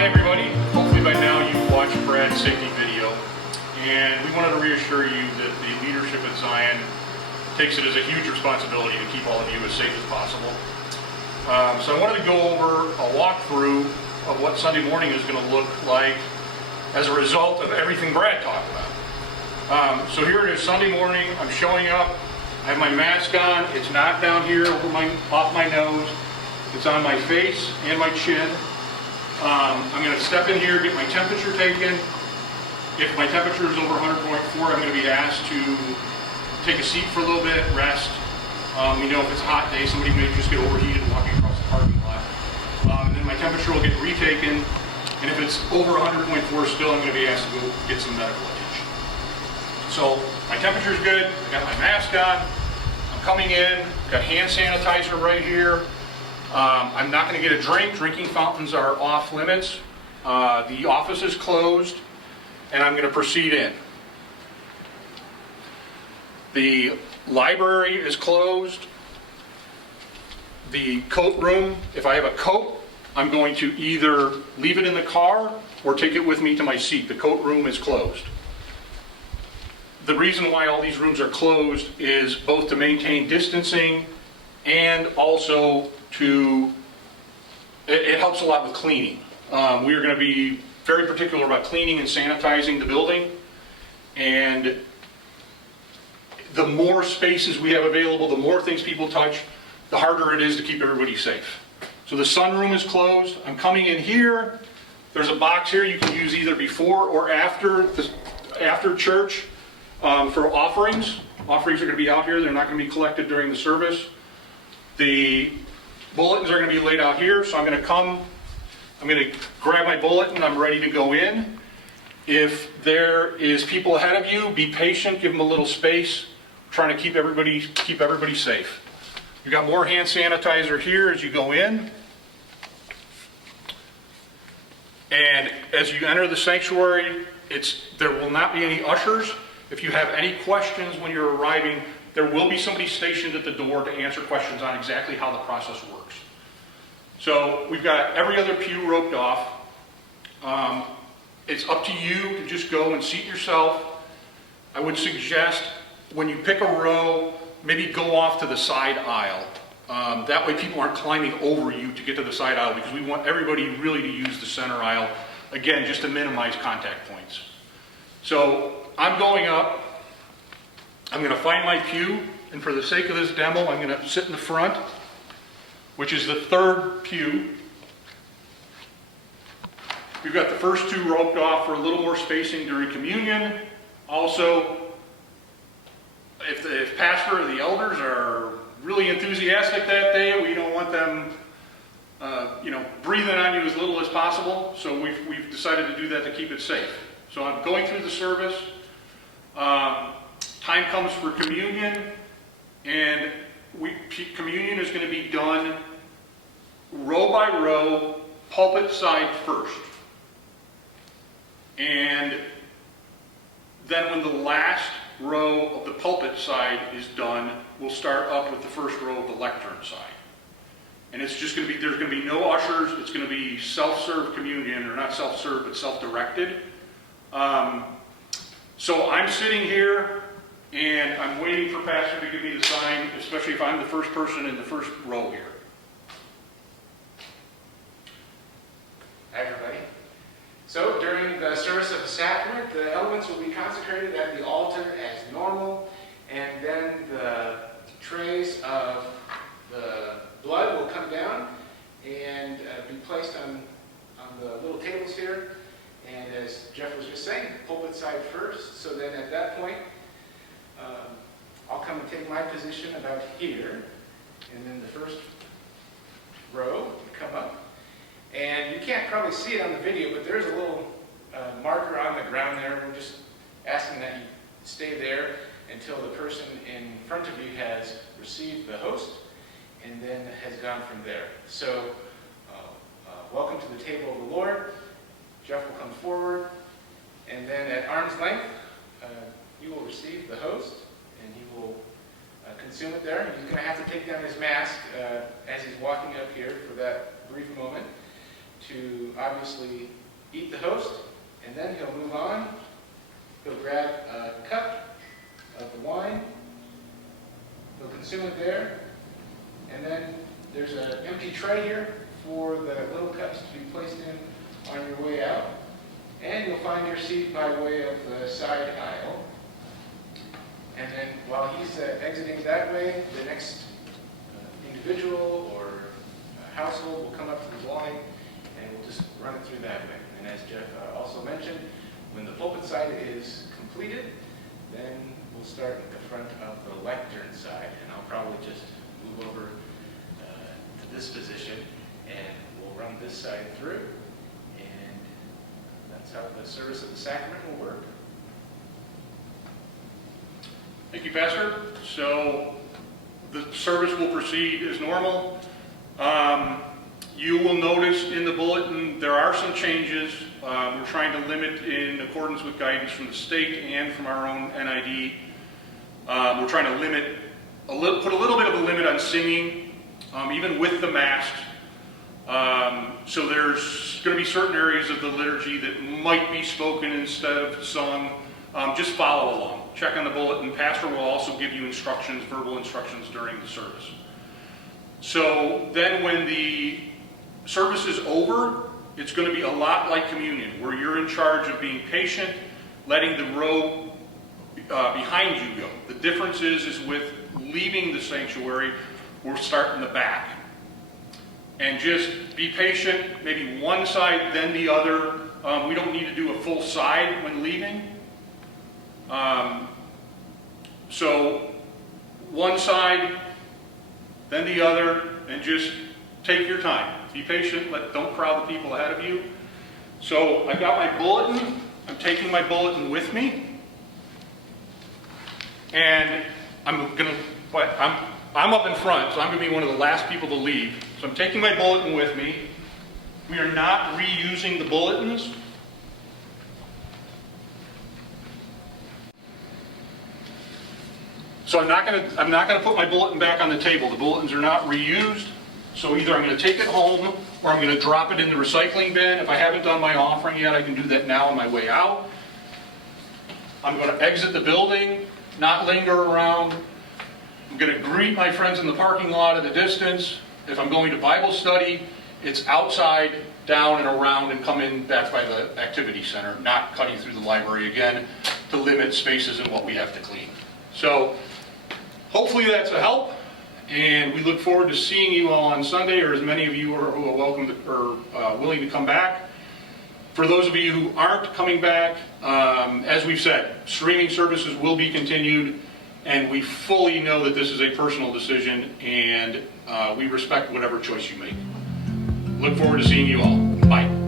Hi everybody, hopefully by now you've watched Brad's safety video, and we wanted to reassure you that the leadership at Zion takes it as a huge responsibility to keep all of you as safe as possible. So I wanted to go over a walkthrough of what Sunday morning is going to look like as a result of everything Brad talked about. So here it is Sunday morning, I'm showing up, I have my mask on, it's not down here off my nose, it's on my face and my chin. I'm going to step in here, get my temperature taken. If my temperature is over 100.4, I'm going to be asked to take a seat for a little bit, rest. We know if it's a hot day, somebody may just get overheated walking across the parking lot. And then my temperature will get retaken, and if it's over 100.4 still, I'm going to be asked to go get some medical attention. So my temperature is good, I got my mask on, I'm coming in, got hand sanitizer right here. I'm not going to get a drink. Drinking fountains are off limits. The office is closed, and I'm going to proceed in. The library is closed. The coat room, if I have a coat, I'm going to either leave it in the car or take it with me to my seat. The coat room is closed. The reason why all these rooms are closed is both to maintain distancing and also it helps a lot with cleaning. We are going to be very particular about cleaning and sanitizing the building, and the more spaces we have available, the more things people touch, the harder it is to keep everybody safe. So the sunroom is closed. I'm coming in here. There's a box here you can use either before or after church for offerings. Offerings are going to be out here. They're not going to be collected during the service. The bulletins are going to be laid out here, so I'm going to grab my bulletin, I'm ready to go in. If there is people ahead of you, be patient, give them a little space. We're trying to keep everybody safe. You've got more hand sanitizer here as you go in. And as you enter the sanctuary, there will not be any ushers. If you have any questions when you're arriving, there will be somebody stationed at the door to answer questions on exactly how the process works. So we've got every other pew roped off. It's up to you to just go and seat yourself. I would suggest when you pick a row, maybe go off to the side aisle. That way people aren't climbing over you to get to the side aisle, because we want everybody really to use the center aisle, again, just to minimize contact points. So I'm going up. I'm going to find my pew, and for the sake of this demo, I'm going to sit in the front, which is the third pew. We've got the first two roped off for a little more spacing during communion. Also, if pastor or the elders are really enthusiastic that day, we don't want them breathing on you as little as possible, so we've decided to do that to keep it safe. So I'm going through the service. Time comes for communion, and communion is going to be done row by row, pulpit side first. And then when the last row of the pulpit side is done, we'll start up with the first row of the lectern side. And it's just going to be, there's going to be no ushers, it's going to be self-serve communion, or not self-serve, but self-directed. So I'm sitting here, and I'm waiting for Pastor to give me the sign, especially if I'm the first person in the first row here. Hi, everybody. So during the service of the sacrament, the elements will be consecrated at the altar as normal, and then the trays of the blood will come down and be placed on the little tables here. And as Jeff was just saying, pulpit side first. So then at that point, I'll come and take my position about here, and then the first row will come up. And you can't probably see it on the video, but there's a little marker on the ground there. We're just asking that you stay there until the person in front of you has received the host and then has gone from there. So welcome to the table of the Lord. Jeff will come forward, and then at arm's length, you will receive the host, and he will consume it there. He's going to have to take down his mask as he's walking up here for that brief moment. to obviously eat the host, and then he'll move on. He'll grab a cup of the wine, he'll consume it there, and then there's an empty tray here for the little cups to be placed in on your way out. And you'll find your seat by way of the side aisle. And then while he's exiting that way, the next individual or household will come up to the wine, and we'll just run it through that way. And as Jeff also mentioned, when the pulpit side is completed, then we'll start at the front of the lectern side. And I'll probably just move over to this position, and we'll run this side through. And that's how the service of the sacrament will work. Thank you, Pastor. So the service will proceed as normal. You will notice in the bulletin there are some changes. We're trying to limit in accordance with guidance from the state and from our own NID. We're trying to limit, put a little bit of a limit on singing, even with the masks. So there's going to be certain areas of the liturgy that might be spoken instead of sung. Just follow along. Check on the bulletin. Pastor will also give you instructions, verbal instructions during the service. So then when the service is over, it's going to be a lot like communion, where you're in charge of being patient, letting the row behind you go. The difference is with leaving the sanctuary, we'll start in the back. And just be patient, maybe one side, then the other. We don't need to do a full side when leaving. So one side, then the other, and just take your time. Be patient, don't crowd the people ahead of you. So I got my bulletin. I'm taking my bulletin with me. And I'm up in front, so I'm going to be one of the last people to leave. So I'm taking my bulletin with me. We are not reusing the bulletins. So I'm not going to put my bulletin back on the table. The bulletins are not reused. So either I'm going to take it home or I'm going to drop it in the recycling bin. If I haven't done my offering yet, I can do that now on my way out. I'm going to exit the building, not linger around. I'm going to greet my friends in the parking lot at a distance. If I'm going to Bible study, it's outside, down and around, and come in back by the activity center, not cutting through the library again to limit spaces and what we have to clean. So hopefully that's a help, and we look forward to seeing you all on Sunday, or as many of you who are welcome to, or willing to come back. For those of you who aren't coming back, as we've said, streaming services will be continued, and we fully know that this is a personal decision, and we respect whatever choice you make. Look forward to seeing you all. Bye.